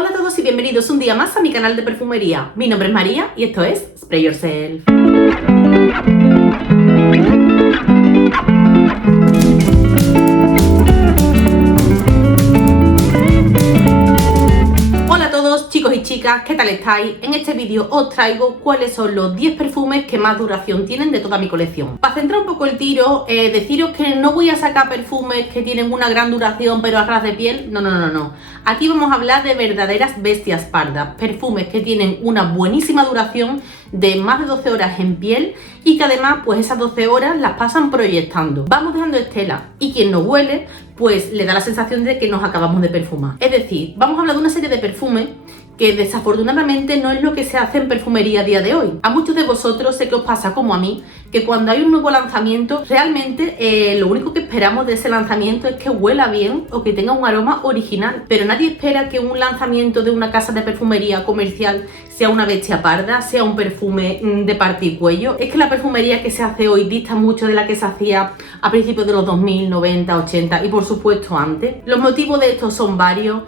Hola a todos y bienvenidos un día más a mi canal de perfumería. Mi nombre es María y esto es Spray Yourself. Hola a todos chicos y chicas, ¿qué tal estáis? En este vídeo os traigo cuáles son los 10 perfumes que más duración tienen de toda mi colección. Para centrar un poco el tiro, deciros que no voy a sacar perfumes que tienen una gran duración pero a ras de piel, no. Aquí vamos a hablar de verdaderas bestias pardas, perfumes que tienen una buenísima duración de más de 12 horas en piel y que además pues esas 12 horas las pasan proyectando. Vamos dejando estela y quien nos huele pues le da la sensación de que nos acabamos de perfumar. Es decir, vamos a hablar de una serie de perfumes que desafortunadamente no es lo que se hace en perfumería a día de hoy. A muchos de vosotros sé que os pasa como a mí, que cuando hay un nuevo lanzamiento, realmente lo único que esperamos de ese lanzamiento es que huela bien o que tenga un aroma original. Pero nadie espera que un lanzamiento de una casa de perfumería comercial sea una bestia parda, sea un perfume de particuello. Es que la perfumería que se hace hoy dista mucho de la que se hacía a principios de los 2000, 90, 80 y por supuesto antes. Los motivos de esto son varios.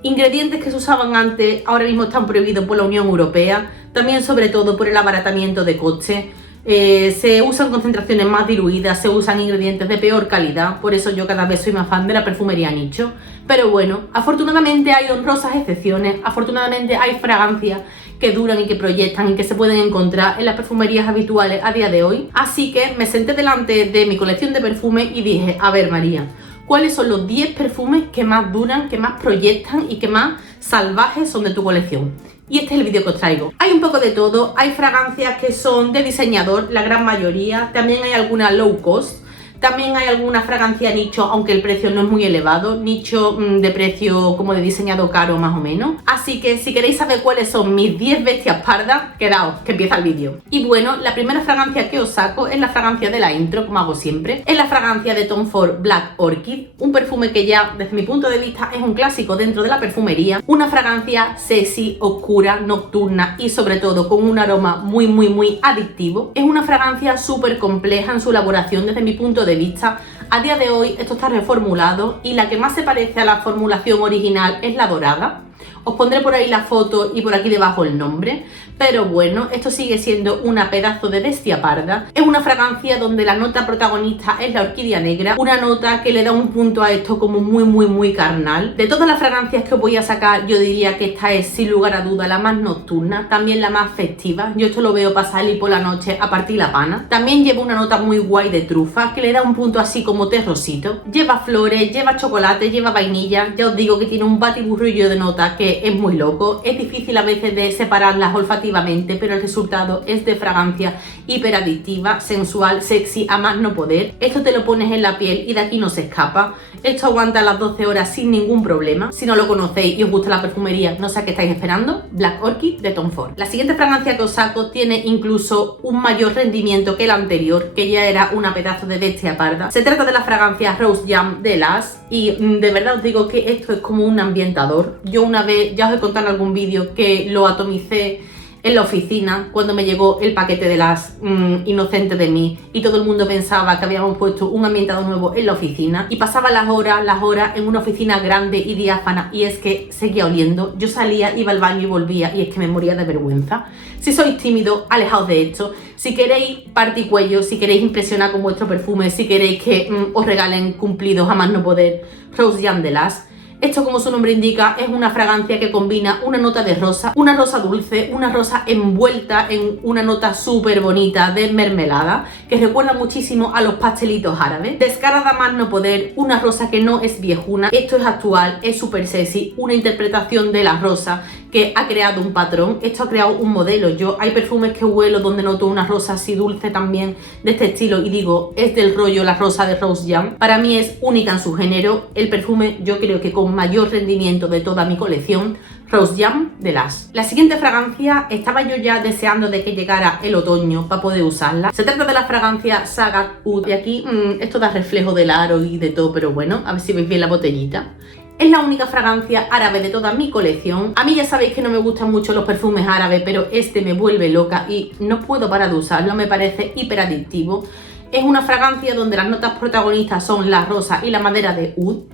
Ingredientes que se usaban antes ahora mismo están prohibidos por la Unión Europea, también sobre todo por el abaratamiento de coste. Se usan concentraciones más diluidas, se usan ingredientes de peor calidad, por eso yo cada vez soy más fan de la perfumería nicho. Pero bueno, afortunadamente hay honrosas excepciones, afortunadamente hay fragancias que duran y que proyectan y que se pueden encontrar en las perfumerías habituales a día de hoy. Así que me senté delante de mi colección de perfumes y dije, a ver María, ¿cuáles son los 10 perfumes que más duran, que más proyectan y que más salvajes son de tu colección? Y este es el vídeo que os traigo. Hay un poco de todo, hay fragancias que son de diseñador, la gran mayoría, también hay algunas low cost, también hay alguna fragancia nicho, aunque el precio no es muy elevado, nicho de precio como de diseñador caro más o menos. Así que si queréis saber cuáles son mis 10 bestias pardas, quedaos, que empieza el vídeo. Y bueno, la primera fragancia que os saco es la fragancia de la intro, como hago siempre. Es la fragancia de Tom Ford Black Orchid, un perfume que ya desde mi punto de vista es un clásico dentro de la perfumería. Una fragancia sexy, oscura, nocturna y sobre todo con un aroma muy adictivo. Es una fragancia súper compleja en su elaboración desde mi punto de vista. A día de hoy esto está reformulado y la que más se parece a la formulación original es la dorada. Os pondré por ahí la foto y por aquí debajo el nombre, pero bueno, esto sigue siendo una pedazo de bestia parda. Es una fragancia donde la nota protagonista es la orquídea negra, una nota que le da un punto a esto como muy carnal. De todas las fragancias que os voy a sacar, yo diría que esta es sin lugar a duda la más nocturna, también la más festiva. Yo esto lo veo para salir por la noche a partir la pana. También lleva una nota muy guay de trufa que le da un punto así como terrosito. Lleva flores, lleva chocolate, lleva vainilla. Ya os digo que tiene un batiburrillo de notas que es muy loco. Es difícil a veces de separarlas olfativamente, pero el resultado es de fragancia hiperadictiva, sensual, sexy, a más no poder. Esto te lo pones en la piel y de aquí no se escapa. Esto aguanta las 12 horas sin ningún problema. Si no lo conocéis y os gusta la perfumería, no sé a qué estáis esperando. Black Orchid de Tom Ford. La siguiente fragancia que os saco tiene incluso un mayor rendimiento que la anterior, que ya era una pedazo de bestia parda. Se trata de la fragancia Rose Jam de Lush y de verdad os digo que esto es como un ambientador. Yo una vez, ya os he contado en algún vídeo, que lo atomicé en la oficina cuando me llegó el paquete de las inocente de mí y todo el mundo pensaba que habíamos puesto un ambientador nuevo en la oficina y pasaba las horas en una oficina grande y diáfana y es que seguía oliendo. Yo salía, iba al baño y volvía y es que me moría de vergüenza. Si sois tímidos, alejaos de esto. Si queréis particuello, si queréis impresionar con vuestro perfume, si queréis que os regalen cumplidos a más no poder, Rose Jam de Lush. Esto, como su nombre indica, es una fragancia que combina una nota de rosa, una rosa dulce, una rosa envuelta en una nota súper bonita de mermelada, que recuerda muchísimo a los pastelitos árabes. Descarada más no poder, una rosa que no es viejuna. Esto es actual, es súper sexy, una interpretación de la rosa que ha creado un patrón. Esto ha creado un modelo. Hay perfumes que huelo donde noto una rosa así dulce también de este estilo y digo, es del rollo la rosa de Rose Jam. Para mí es única en su género. El perfume yo creo que con mayor rendimiento de toda mi colección, Rose Jam de Lush. La siguiente fragancia estaba yo ya deseando de que llegara el otoño para poder usarla. Se trata de la fragancia Sagat Oud y aquí esto da reflejo del aro y de todo, pero bueno, a ver si veis bien la botellita. Es la única fragancia árabe de toda mi colección. A mí ya sabéis que no me gustan mucho los perfumes árabes, pero este me vuelve loca y no puedo parar de usarlo, me parece hiperadictivo. Es una fragancia donde las notas protagonistas son la rosa y la madera de oud.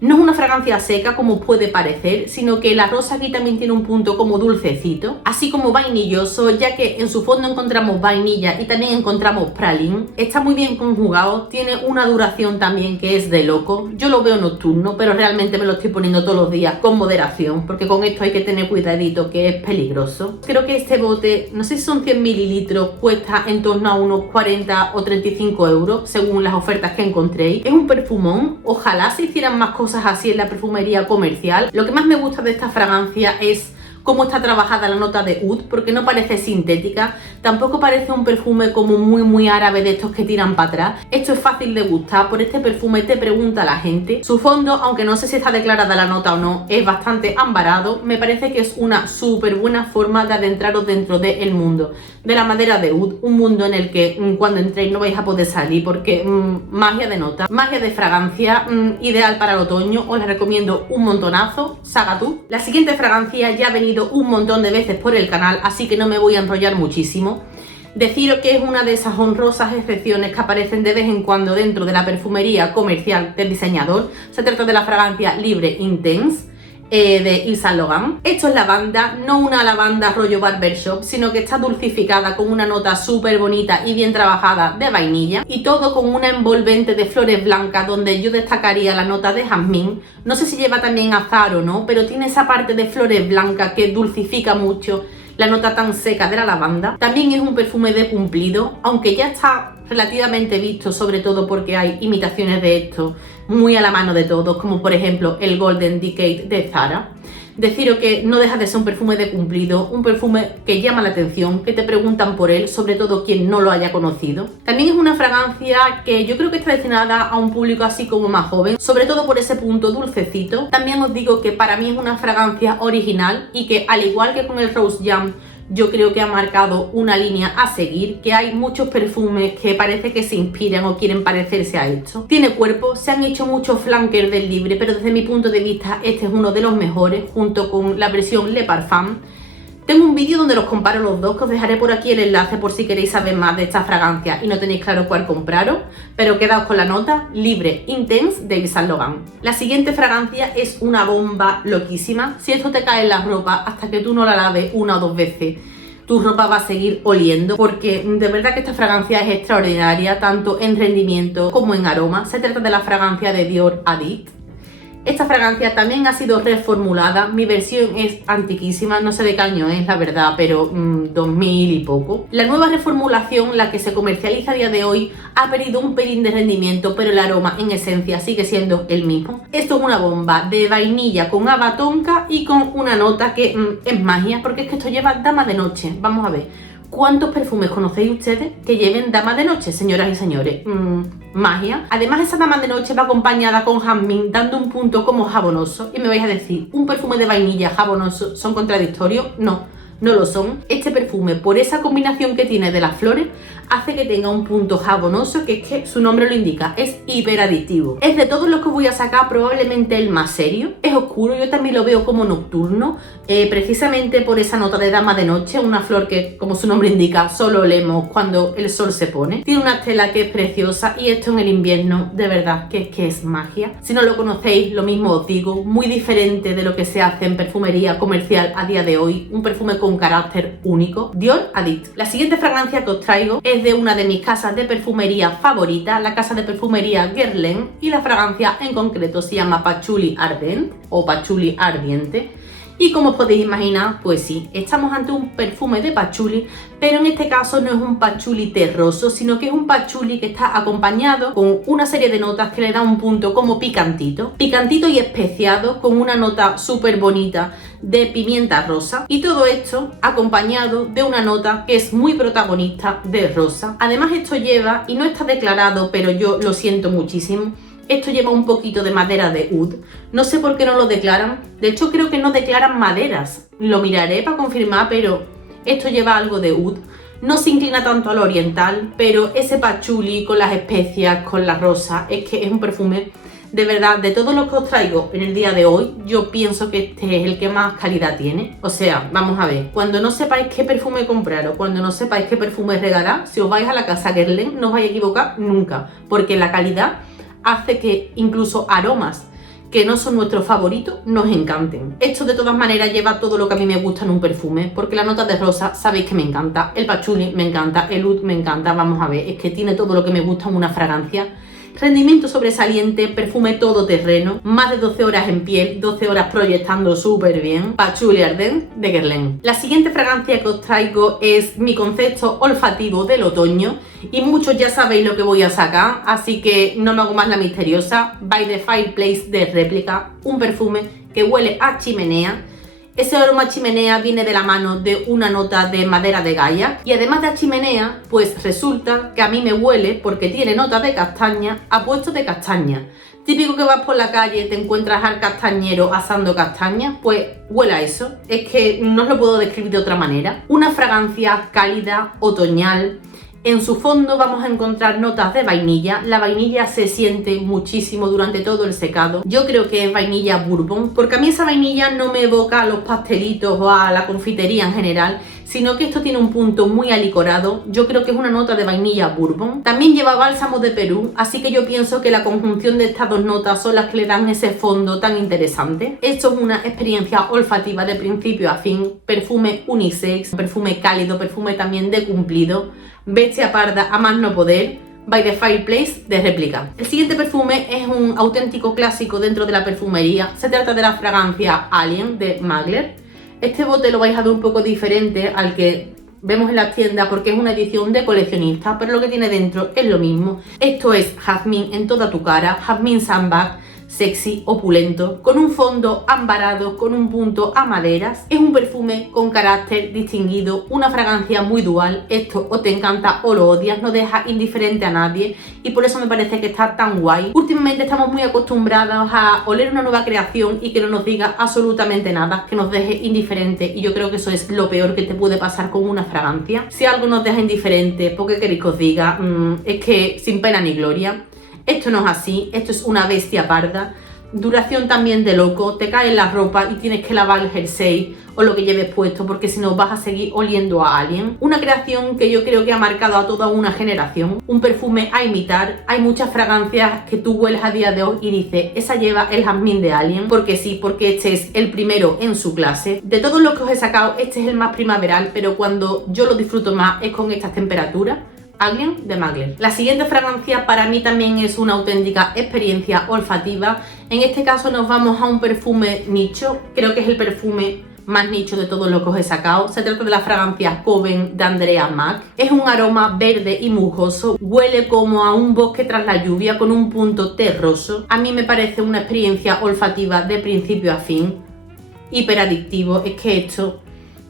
No es una fragancia seca como puede parecer, sino que la rosa aquí también tiene un punto como dulcecito, así como vainilloso, ya que en su fondo encontramos vainilla y también encontramos praline. Está muy bien conjugado, tiene una duración también que es de loco. Yo lo veo nocturno, pero realmente me lo estoy poniendo todos los días con moderación, porque con esto hay que tener cuidadito, que es peligroso. Creo que este bote, no sé si son 100 mililitros, cuesta en torno a unos 40 o 35 euros, según las ofertas que encontréis. Es un perfumón, ojalá se hicieran más cosas así en la perfumería comercial. Lo que más me gusta de esta fragancia es cómo está trabajada la nota de oud, porque no parece sintética, tampoco parece un perfume como muy árabe de estos que tiran para atrás. Esto es fácil de gustar, por este perfume te pregunta la gente. Su fondo, aunque no sé si está declarada la nota o no, es bastante ambarado. Me parece que es una súper buena forma de adentraros dentro del mundo de la madera de oud, un mundo en el que cuando entréis no vais a poder salir, porque magia de nota, magia de fragancia, ideal para el otoño. Os la recomiendo un montonazo, Sagatoux. La siguiente fragancia ya ha venido un montón de veces por el canal, así que no me voy a enrollar muchísimo. Deciros que es una de esas honrosas excepciones que aparecen de vez en cuando dentro de la perfumería comercial del diseñador. Se trata de la fragancia Libre Intense de Yves Saint Laurent. Esto es lavanda, no una lavanda rollo barbershop, sino que está dulcificada con una nota súper bonita y bien trabajada de vainilla, y todo con una envolvente de flores blancas, donde yo destacaría la nota de jazmín. No sé si lleva también azahar o no, pero tiene esa parte de flores blancas que dulcifica mucho la nota tan seca de la lavanda. También es un perfume de cumplido, aunque ya está relativamente visto, sobre todo porque hay imitaciones de esto muy a la mano de todos, como por ejemplo el Golden Decade de Zara. Deciros que no deja de ser un perfume de cumplido, un perfume que llama la atención, que te preguntan por él, sobre todo quien no lo haya conocido. También es una fragancia que yo creo que está destinada a un público así como más joven, sobre todo por ese punto dulcecito. También os digo que para mí es una fragancia original y que, al igual que con el Rose Jam, yo creo que ha marcado una línea a seguir, que hay muchos perfumes que parece que se inspiran o quieren parecerse a esto. Tiene cuerpo, se han hecho muchos flankers del Libre, pero desde mi punto de vista este es uno de los mejores, junto con la versión Le Parfum. Tengo un vídeo donde los comparo los dos, que os dejaré por aquí el enlace por si queréis saber más de esta fragancia y no tenéis claro cuál compraros, pero quedaos con la nota Libre Intense de Yves Saint Laurent. La siguiente fragancia es una bomba loquísima. Si esto te cae en la ropa, hasta que tú no la laves una o dos veces, tu ropa va a seguir oliendo, porque de verdad que esta fragancia es extraordinaria, tanto en rendimiento como en aroma. Se trata de la fragancia de Dior Addict. Esta fragancia también ha sido reformulada, mi versión es antiquísima, no sé de qué año es la verdad, pero 2000 y poco. La nueva reformulación, la que se comercializa a día de hoy, ha perdido un pelín de rendimiento, pero el aroma en esencia sigue siendo el mismo. Esto es una bomba de vainilla con haba tonka y con una nota que es magia, porque es que esto lleva dama de noche. Vamos a ver, ¿cuántos perfumes conocéis ustedes que lleven dama de noche, señoras y señores? Magia. Además, esa dama de noche va acompañada con jazmín, dando un punto como jabonoso. Y me vais a decir, ¿un perfume de vainilla jabonoso son contradictorios? No, no lo son. Este perfume, por esa combinación que tiene de las flores, hace que tenga un punto jabonoso, que es que su nombre lo indica, es hiperadictivo. Es de todos los que voy a sacar probablemente el más serio. Es oscuro, yo también lo veo como nocturno, precisamente por esa nota de dama de noche, una flor que, como su nombre indica, solo olemos cuando el sol se pone. Tiene una estela que es preciosa, y esto en el invierno de verdad que es magia. Si no lo conocéis, lo mismo os digo, muy diferente de lo que se hace en perfumería comercial a día de hoy, un perfume con carácter único. Dior Addict. La siguiente fragancia que os traigo es de una de mis casas de perfumería favoritas, la casa de perfumería Guerlain, y la fragancia en concreto se llama Patchouli Ardent o Patchouli Ardiente. Y como os podéis imaginar, pues sí, estamos ante un perfume de patchouli, pero en este caso no es un patchouli terroso, sino que es un patchouli que está acompañado con una serie de notas que le da un punto como picantito y especiado, con una nota súper bonita de pimienta rosa, y todo esto acompañado de una nota que es muy protagonista de rosa. Además, esto lleva, y no está declarado, pero yo lo siento muchísimo, esto lleva un poquito de madera de oud. No sé por qué no lo declaran. De hecho, creo que no declaran maderas. Lo miraré para confirmar, pero esto lleva algo de oud. No se inclina tanto a lo oriental, pero ese patchouli con las especias, con la rosa, es que es un perfume, de verdad, de todos los que os traigo en el día de hoy, yo pienso que este es el que más calidad tiene. O sea, vamos a ver, cuando no sepáis qué perfume comprar o cuando no sepáis qué perfume regalar, si os vais a la casa Guerlain no os vais a equivocar nunca, porque la calidad hace que incluso aromas que no son nuestros favoritos nos encanten. Esto de todas maneras lleva todo lo que a mí me gusta en un perfume, porque la nota de rosa sabéis que me encanta, el patchouli me encanta, el oud me encanta, vamos a ver, es que tiene todo lo que me gusta en una fragancia. Rendimiento sobresaliente, perfume todoterreno, más de 12 horas en piel, 12 horas proyectando súper bien. Patchouli Ardent de Guerlain. La siguiente fragancia que os traigo es mi concepto olfativo del otoño y muchos ya sabéis lo que voy a sacar, así que no me hago más la misteriosa. By the Fireplace de Réplica, un perfume que huele a chimenea. Ese aroma a chimenea viene de la mano de una nota de madera de gaya y además de a chimenea, pues resulta que a mí me huele, porque tiene nota de castaña, a puesto de castaña. Típico que vas por la calle, te encuentras al castañero asando castañas, pues huele a eso. Es que no os lo puedo describir de otra manera. Una fragancia cálida, otoñal. En su fondo vamos a encontrar notas de vainilla. La vainilla se siente muchísimo durante todo el secado. Yo creo que es vainilla bourbon, porque a mí esa vainilla no me evoca a los pastelitos o a la confitería en general, sino que esto tiene un punto muy alicorado. Yo creo que es una nota de vainilla bourbon. También lleva bálsamo de Perú, así que yo pienso que la conjunción de estas dos notas son las que le dan ese fondo tan interesante. Esto es una experiencia olfativa de principio a fin, perfume unisex, perfume cálido, perfume también de cumplido. Bestia parda a más no poder, By the Fireplace de Réplica. El siguiente perfume es un auténtico clásico dentro de la perfumería. Se trata de la fragancia Alien de Mugler. Este bote lo vais a ver un poco diferente al que vemos en las tiendas porque es una edición de coleccionista, pero lo que tiene dentro es lo mismo. Esto es jazmín en toda tu cara, jazmín sandbag, sexy, opulento, con un fondo ambarado, con un punto a maderas. Es un perfume con carácter distinguido, una fragancia muy dual. Esto o te encanta o lo odias, no deja indiferente a nadie y por eso me parece que está tan guay. Últimamente estamos muy acostumbrados a oler una nueva creación y que no nos diga absolutamente nada, que nos deje indiferente, y yo creo que eso es lo peor que te puede pasar con una fragancia. Si algo nos deja indiferente, ¿por qué queréis que os diga? Es que sin pena ni gloria. Esto no es así, esto es una bestia parda. Duración también de loco, te cae en la ropa y tienes que lavar el jersey o lo que lleves puesto porque si no vas a seguir oliendo a Alien. Una creación que yo creo que ha marcado a toda una generación, un perfume a imitar. Hay muchas fragancias que tú hueles a día de hoy y dices, esa lleva el jazmín de Alien, porque sí, porque este es el primero en su clase. De todos los que os he sacado, este es el más primaveral, pero cuando yo lo disfruto más es con estas temperaturas. Alien de Mugler. La siguiente fragancia para mí también es una auténtica experiencia olfativa. En este caso nos vamos a un perfume nicho, creo que es el perfume más nicho de todos los que os he sacado. Se trata de la fragancia Coven de Andrea Mac. Es un aroma verde y mujoso, huele como a un bosque tras la lluvia con un punto terroso. A mí me parece una experiencia olfativa de principio a fin, hiperadictivo. Es que esto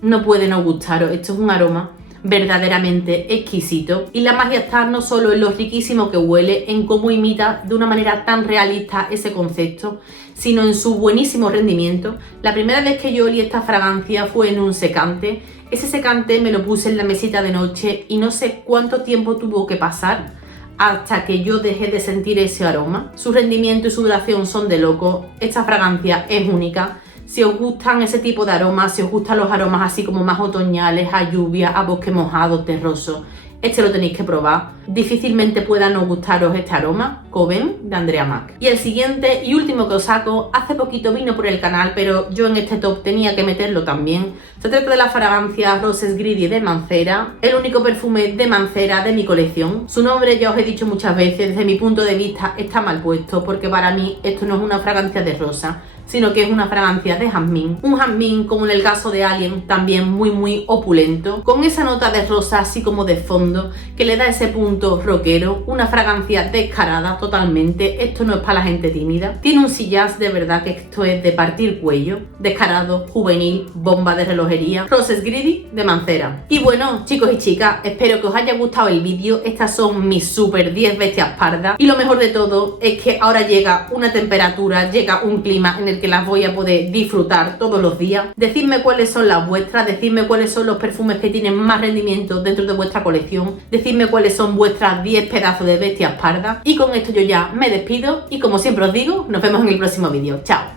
no puede no gustaros, esto es un aroma verdaderamente exquisito y la magia está no solo en lo riquísimo que huele, en cómo imita de una manera tan realista ese concepto, sino en su buenísimo rendimiento. La primera vez que yo olí esta fragancia fue en un secante. Ese secante me lo puse en la mesita de noche y no sé cuánto tiempo tuvo que pasar hasta que yo dejé de sentir ese aroma. Su rendimiento y su duración son de loco. Esta fragancia es única. Si os gustan ese tipo de aromas, si os gustan los aromas así como más otoñales, a lluvia, a bosque mojado, terroso, este lo tenéis que probar. Difícilmente pueda no gustaros este aroma, Coven de Andrea Mac. Y el siguiente y último que os saco, hace poquito vino por el canal, pero yo en este top tenía que meterlo también. Se trata de la fragancia Roses Greedy de Mancera, el único perfume de Mancera de mi colección. Su nombre ya os he dicho muchas veces, desde mi punto de vista está mal puesto, porque para mí esto no es una fragancia de rosa, sino que es una fragancia de jazmín. Un jazmín, como en el caso de Alien, también muy opulento, con esa nota de rosa así como de fondo, que le da ese punto rockero. Una fragancia descarada totalmente, esto no es para la gente tímida. Tiene un sillage de verdad que esto es de partir cuello, descarado, juvenil, bomba de relojería. Roses Greedy de Mancera. Y bueno, chicos y chicas, espero que os haya gustado el vídeo. Estas son mis super 10 bestias pardas, y lo mejor de todo es que ahora llega una temperatura, llega un clima en el que las voy a poder disfrutar todos los días. Decidme cuáles son las vuestras, decidme cuáles son los perfumes que tienen más rendimiento dentro de vuestra colección, decidme cuáles son vuestras 10 pedazos de bestias pardas. Y con esto yo ya me despido y como siempre os digo, nos vemos en el próximo vídeo. Chao.